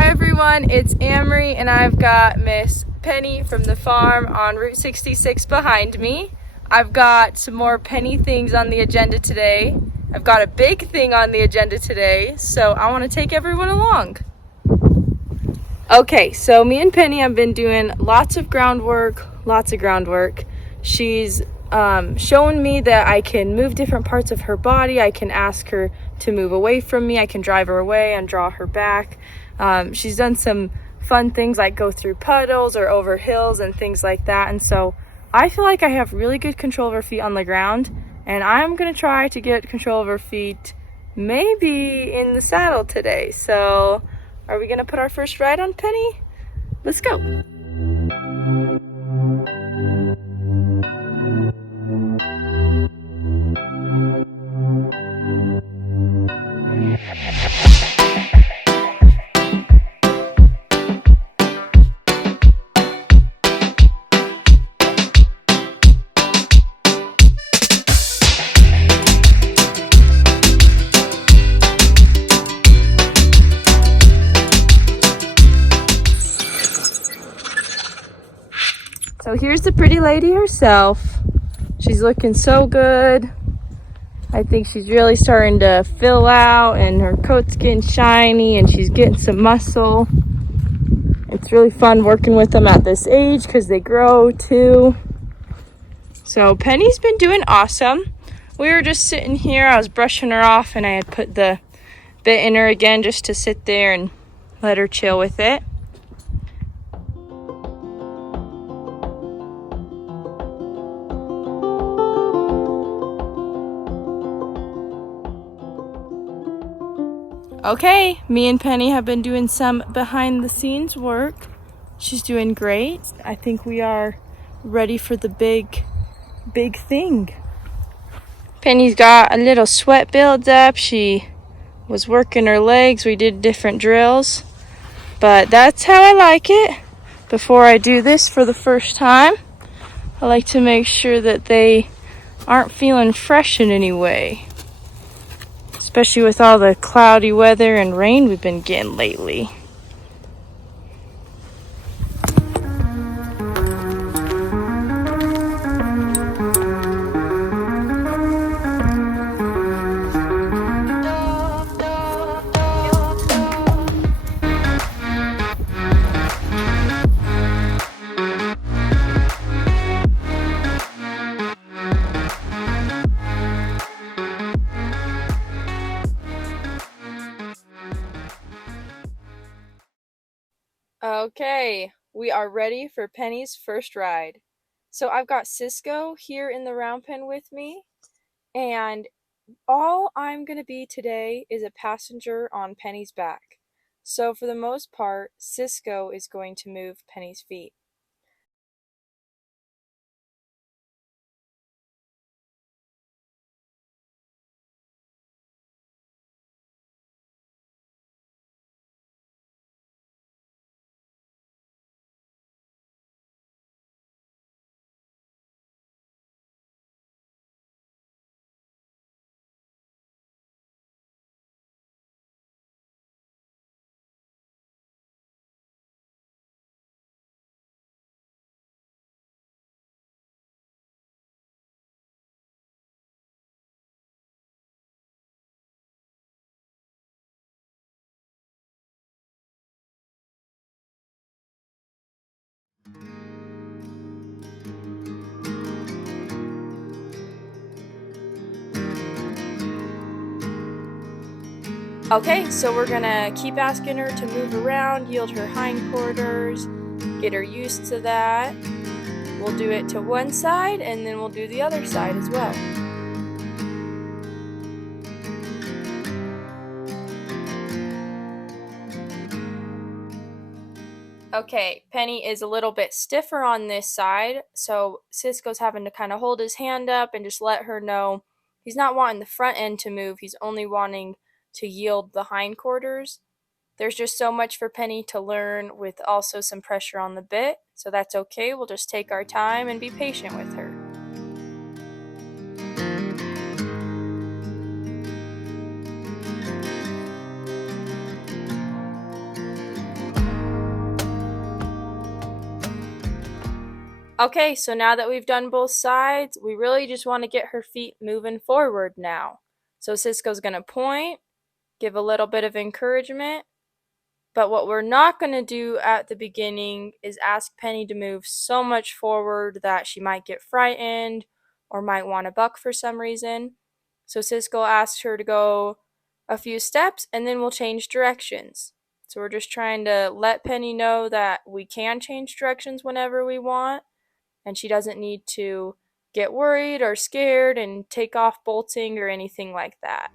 Hi everyone, it's Amry and I've got Miss Penny from the farm on Route 66 behind me. I've got some more Penny things on the agenda today. I've got a big thing on the agenda today, so I want to take everyone along. Okay, so me and Penny have been doing lots of groundwork. She's shown me that I can move different parts of her body. I can ask her to move away from me. I can drive her away and draw her back. She's done some fun things like go through puddles or over hills and things like that. And so I feel like I have really good control of her feet on the ground, and I'm gonna try to get control of her feet maybe in the saddle today. So are we gonna put our first ride on Penny? Let's go. So here's the pretty lady herself. She's looking so good. I think she's really starting to fill out and her coat's getting shiny and she's getting some muscle. It's really fun working with them at this age because they grow too. So Penny's been doing awesome. We were just sitting here, I was brushing her off and I had put the bit in her again just to sit there and let her chill with it. Okay, me and Penny have been doing some behind the scenes work. She's doing great. I think we are ready for the big thing. Penny's got a little sweat buildup. She was working her legs. We did different drills, but that's how I like it. Before I do this for the first time, I like to make sure that they aren't feeling fresh in any way. Especially with all the cloudy weather and rain we've been getting lately. Okay, we are ready for Penny's first ride. So I've got Cisco here in the round pen with me, and all I'm going to be today is a passenger on Penny's back. So for the most part, Cisco is going to move Penny's feet. Okay, so we're gonna keep asking her to move around, yield her hindquarters, get her used to that. We'll do it to one side and then we'll do the other side as well. Okay, Penny is a little bit stiffer on this side, so Cisco's having to kind of hold his hand up and just let her know he's not wanting the front end to move, he's only wanting to yield the hindquarters. There's just so much for Penny to learn with also some pressure on the bit, so that's okay. We'll just take our time and be patient with her. Okay, so now that we've done both sides, we really just want to get her feet moving forward now. So Cisco's going to point, give a little bit of encouragement, but what we're not going to do at the beginning is ask Penny to move so much forward that she might get frightened or might want to buck for some reason. So Cisco asks her to go a few steps and then we'll change directions. So we're just trying to let Penny know that we can change directions whenever we want, and she doesn't need to get worried or scared and take off bolting or anything like that.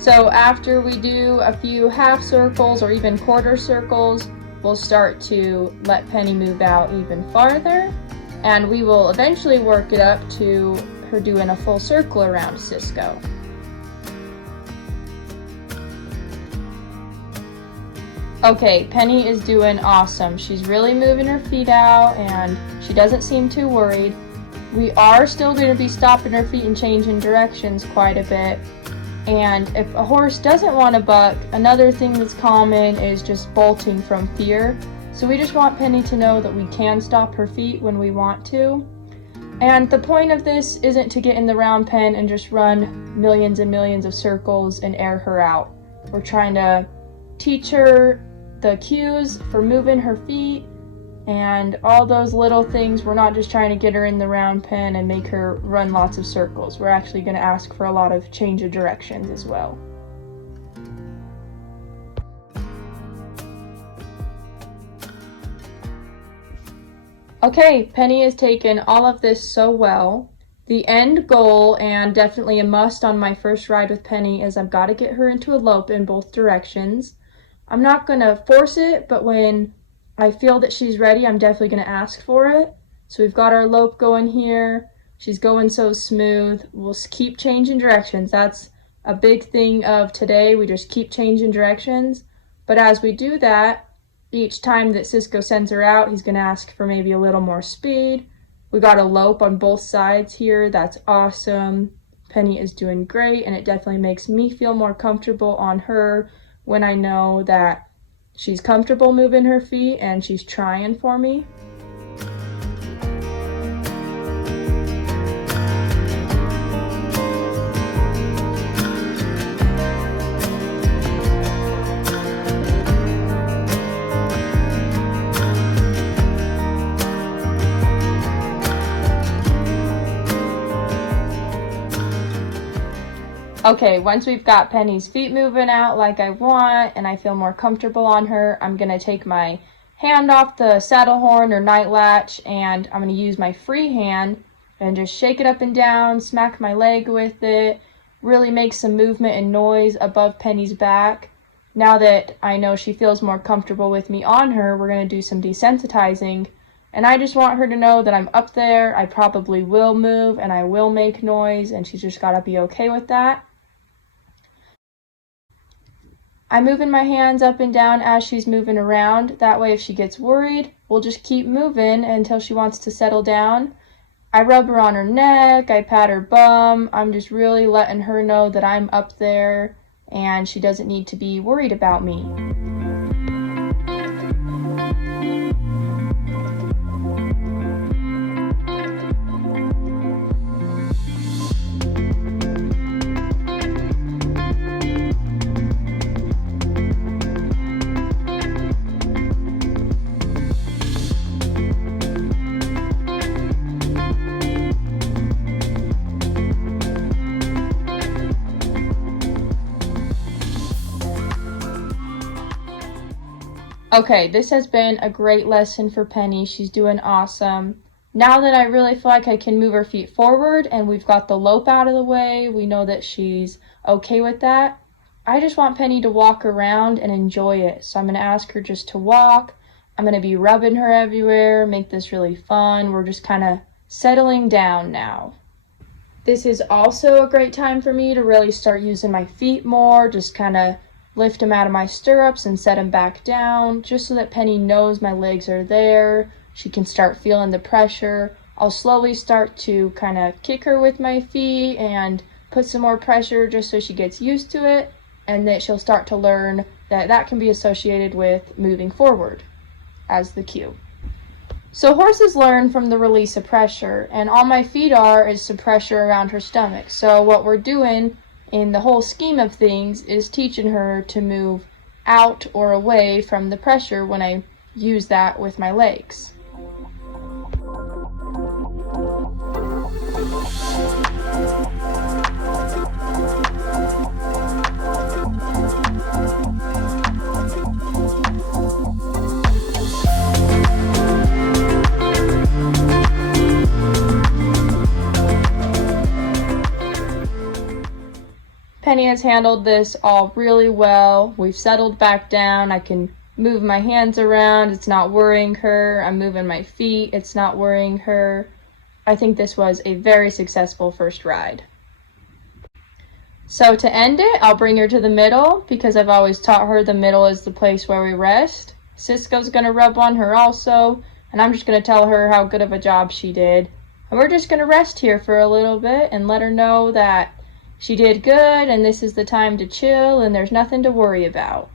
So after we do a few half circles or even quarter circles, we'll start to let Penny move out even farther, and we will eventually work it up to her doing a full circle around Cisco. Okay, Penny is doing awesome. She's really moving her feet out and she doesn't seem too worried. We are still going to be stopping her feet and changing directions quite a bit. And if a horse doesn't want to buck, another thing that's common is just bolting from fear. So we just want Penny to know that we can stop her feet when we want to. And the point of this isn't to get in the round pen and just run millions and millions of circles and air her out. We're trying to teach her the cues for moving her feet and all those little things. We're not just trying to get her in the round pen and make her run lots of circles. We're actually going to ask for a lot of change of directions as well. Okay, Penny has taken all of this so well. The end goal, and definitely a must on my first ride with Penny, is I've got to get her into a lope in both directions. I'm not going to force it, but when I feel that she's ready, I'm definitely going to ask for it. So we've got our lope going here. She's going so smooth. We'll keep changing directions. That's a big thing of today. We just keep changing directions. But as we do that, each time that Cisco sends her out, he's going to ask for maybe a little more speed. We got a lope on both sides here. That's awesome. Penny is doing great, and it definitely makes me feel more comfortable on her when I know that she's comfortable moving her feet and she's trying for me. Okay, once we've got Penny's feet moving out like I want and I feel more comfortable on her, I'm going to take my hand off the saddle horn or night latch and I'm going to use my free hand and just shake it up and down, smack my leg with it, really make some movement and noise above Penny's back. Now that I know she feels more comfortable with me on her, we're going to do some desensitizing. And I just want her to know that I'm up there, I probably will move, and I will make noise, and she's just got to be okay with that. I'm moving my hands up and down as she's moving around. That way if she gets worried, we'll just keep moving until she wants to settle down. I rub her on her neck, I pat her bum. I'm just really letting her know that I'm up there and she doesn't need to be worried about me. Okay, this has been a great lesson for Penny. She's doing awesome. Now that I really feel like I can move her feet forward and we've got the lope out of the way, we know that she's okay with that. I just want Penny to walk around and enjoy it. So I'm going to ask her just to walk. I'm going to be rubbing her everywhere, make this really fun. We're just kind of settling down now. This is also a great time for me to really start using my feet more, just kind of lift them out of my stirrups and set them back down, just so that Penny knows my legs are there. She can start feeling the pressure. I'll slowly start to kind of kick her with my feet and put some more pressure just so she gets used to it, and that she'll start to learn that that can be associated with moving forward as the cue. So horses learn from the release of pressure, and all my feet are is some pressure around her stomach. So what we're doing in the whole scheme of things is teaching her to move out or away from the pressure when I use that with my legs. Penny has handled this all really well. We've settled back down. I can move my hands around. It's not worrying her. I'm moving my feet. It's not worrying her. I think this was a very successful first ride. So to end it, I'll bring her to the middle because I've always taught her the middle is the place where we rest. Cisco's going to rub on her also, and I'm just going to tell her how good of a job she did. And we're just going to rest here for a little bit and let her know that she did good and this is the time to chill and there's nothing to worry about.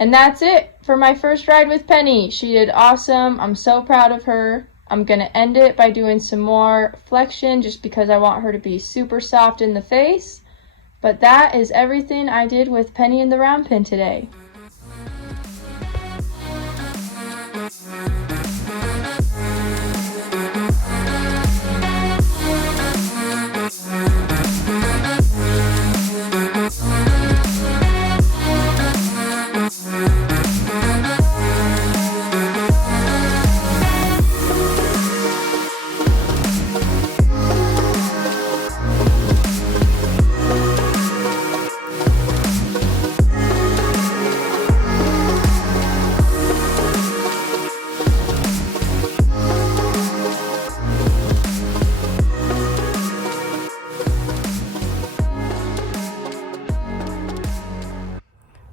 And that's it for my first ride with Penny. She did awesome. I'm so proud of her. I'm going to end it by doing some more flexion just because I want her to be super soft in the face. But that is everything I did with Penny in the round pen today.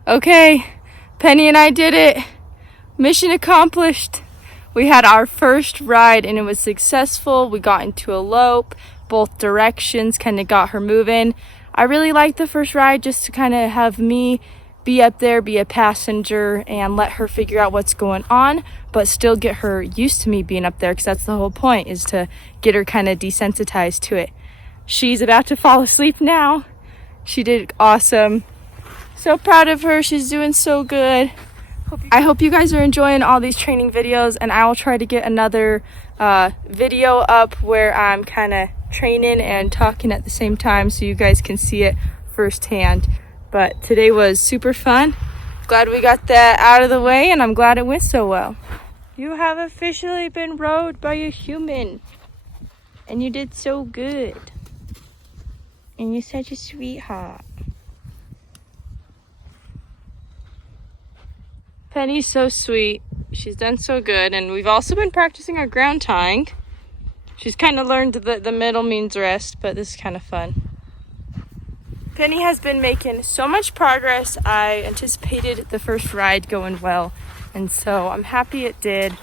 Okay, Penny and I did it. Mission accomplished. We had our first ride and it was successful. We got into a lope, both directions, kind of got her moving. I really liked the first ride just to kind of have me be up there, be a passenger, and let her figure out what's going on, but still get her used to me being up there because that's the whole point, is to get her kind of desensitized to it. She's about to fall asleep now. She did awesome. So proud of her. She's doing so good. I hope you guys are enjoying all these training videos, and I will try to get another video up where I'm kind of training and talking at the same time so you guys can see it firsthand. But today was super fun. Glad we got that out of the way, and I'm glad it went so well. You have officially been rode by a human, and you did so good. And you're such a sweetheart. Penny's so sweet. She's done so good, and we've also been practicing our ground tying. She's kind of learned that the middle means rest, but this is kind of fun. Penny has been making so much progress. I anticipated the first ride going well, and so I'm happy it did.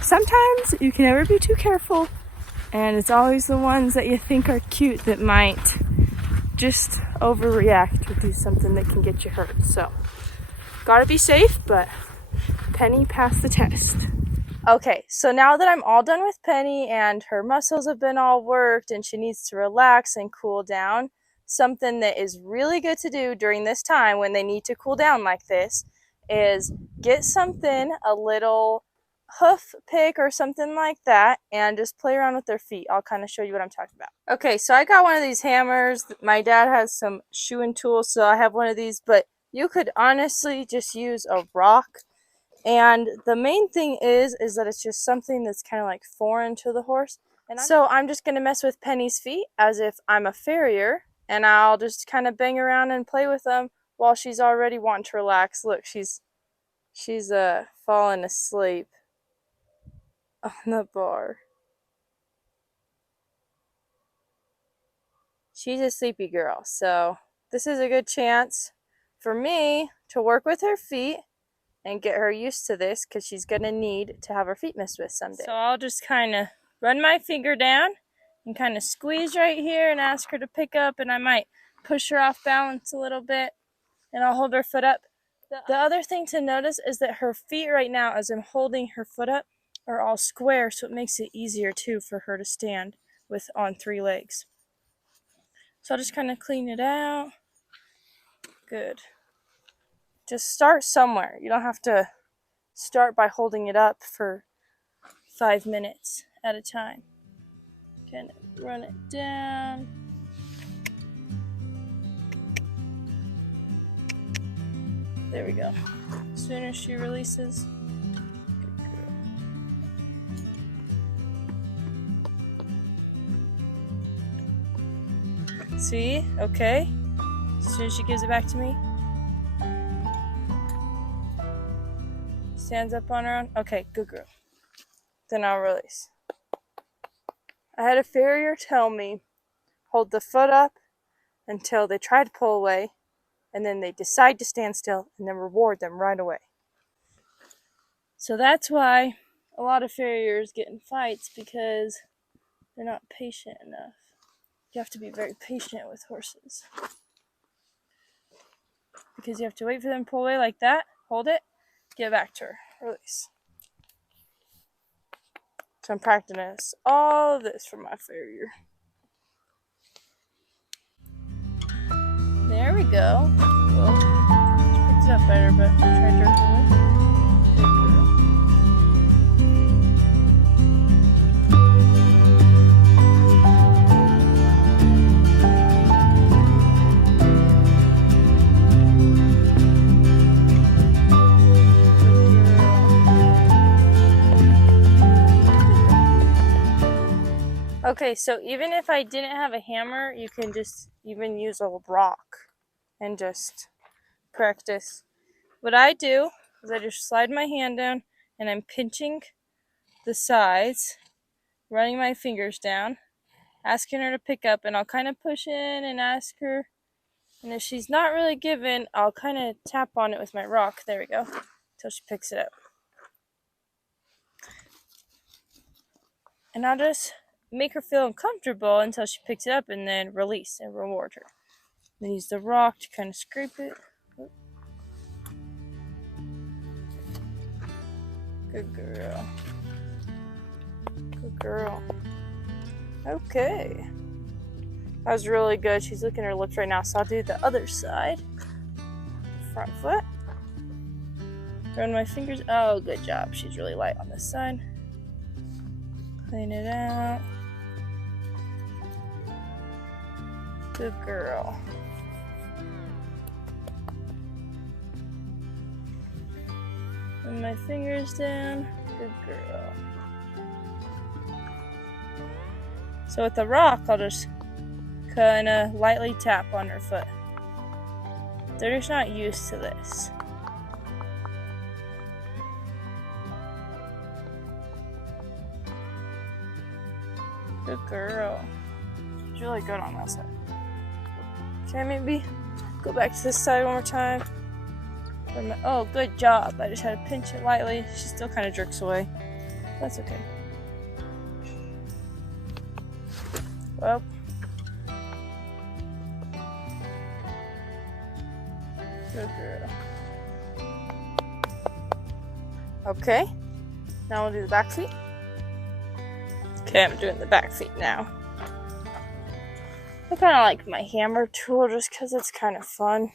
Sometimes you can never be too careful, and it's always the ones that you think are cute that might just overreact or do something that can get you hurt. So, gotta be safe, but Penny passed the test. Okay, so now that I'm all done with Penny and her muscles have been all worked and she needs to relax and cool down, something that is really good to do during this time when they need to cool down like this is get something, a little hoof pick or something like that, and just play around with their feet. I'll kind of show you what I'm talking about. Okay, so I got one of these hammers. My dad has some shoeing tools, so I have one of these, but you could honestly just use a rock And the main thing is that it's just something that's kind of like foreign to the horse. And so I'm just going to mess with Penny's feet as if I'm a farrier, and I'll just kind of bang around and play with them while she's already wanting to relax. Look, she's falling asleep on the bar. She's a sleepy girl, so this is a good chance for me to work with her feet and get her used to this, because she's going to need to have her feet messed with someday. So I'll just kind of run my finger down and kind of squeeze right here and ask her to pick up, and I might push her off balance a little bit, and I'll hold her foot up. The other thing to notice is that her feet right now, as I'm holding her foot up, are all square, so it makes it easier too for her to stand with on 3 legs. So I'll just kind of clean it out. Good. Just start somewhere. You don't have to start by holding it up for 5 minutes at a time. Kind of run it down. There we go. As soon as she releases. Good girl. See? Okay. As soon as she gives it back to me. Stands up on her own. Okay, good girl. Then I'll release. I had a farrier tell me, hold the foot up until they try to pull away, and then they decide to stand still, and then reward them right away. So that's why a lot of farriers get in fights, because they're not patient enough. You have to be very patient with horses, because you have to wait for them to pull away like that, hold it, get back to her, release. So I'm practicing all of this for my farrier. There we go. Well, she picked it up better, but try jerking it. Good girl. Okay, so even if I didn't have a hammer, you can just even use a rock and just practice. What I do is I just slide my hand down and I'm pinching the sides, running my fingers down, asking her to pick up, and I'll kind of push in and ask her. And if she's not really giving, I'll kind of tap on it with my rock. There we go, until she picks it up. And I'll just make her feel uncomfortable until she picks it up, and then release and reward her. Then use the rock to kind of scrape it. Good girl. Good girl. Okay. That was really good. She's licking her lips right now, so I'll do the other side. Front foot. Run my fingers. Oh, good job. She's really light on this side. Clean it out. Good girl. Run my fingers down. Good girl. So with the rock, I'll just kind of lightly tap on her foot. They're just not used to this. Good girl. She's really good on that side. Can I maybe go back to this side one more time? Oh, good job. I just had to pinch it lightly. She still kind of jerks away. That's okay. Well. Good girl. Okay. Now we'll do the back feet. Okay, I'm doing the back feet now. I kind of like my hammer tool just because it's kind of fun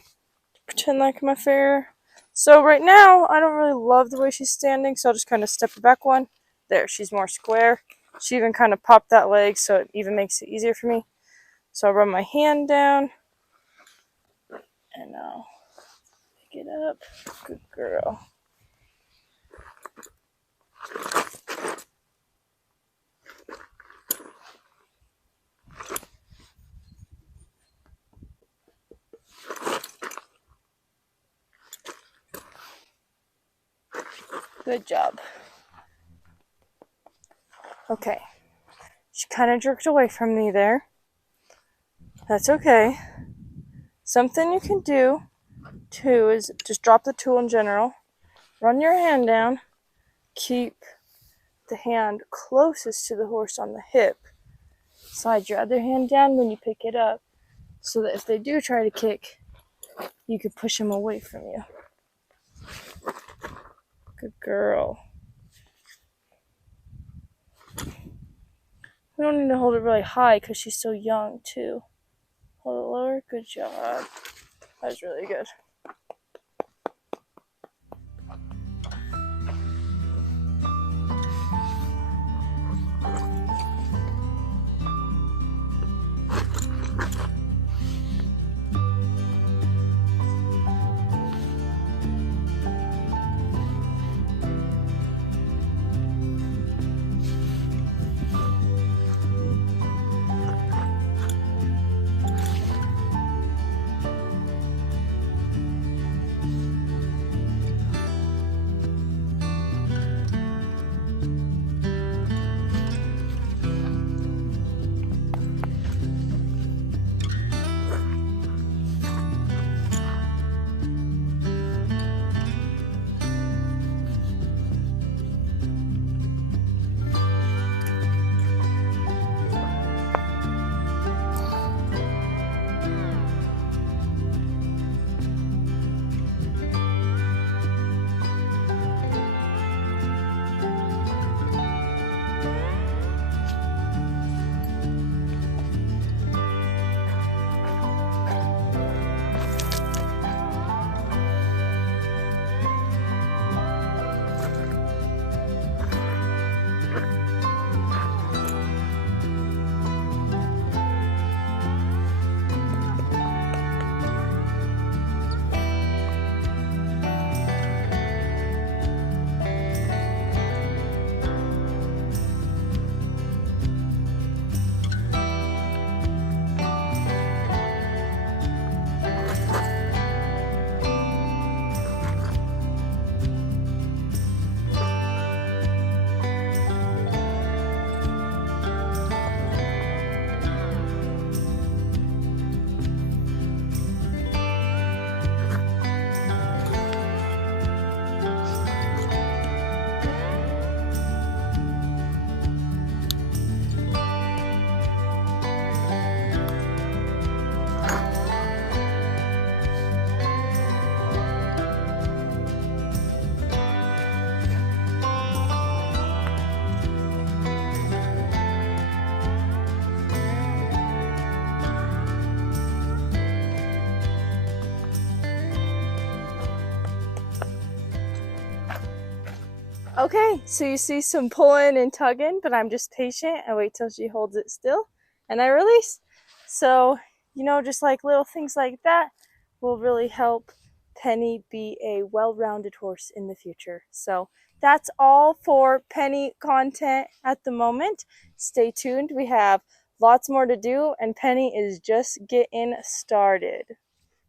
to pretend like I'm a farrier. So right now, I don't really love the way she's standing, so I'll just kind of step her back one. There, she's more square. She even kind of popped that leg, so it even makes it easier for me. So I'll run my hand down, and I'll pick it up. Good girl. Good job. Okay. She kind of jerked away from me there. That's okay. Something you can do, too, is just drop the tool in general. Run your hand down. Keep the hand closest to the horse on the hip. Slide your other hand down when you pick it up, so that if they do try to kick, you can push them away from you. Good girl. We don't need to hold it really high because she's so young, too. Hold it lower. Good job. That was really good. Okay, so you see some pulling and tugging, but I'm just patient. I wait till she holds it still and I release. So, just like little things like that will really help Penny be a well-rounded horse in the future. So that's all for Penny content at the moment. Stay tuned. We have lots more to do and Penny is just getting started.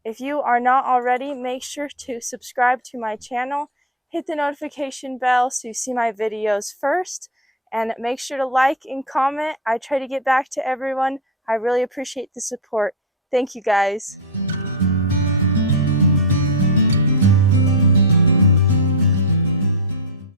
If you are not already, make sure to subscribe to my channel. Hit the notification bell so you see my videos first, and make sure to like and comment. I try to get back to everyone. I really appreciate the support. Thank you guys.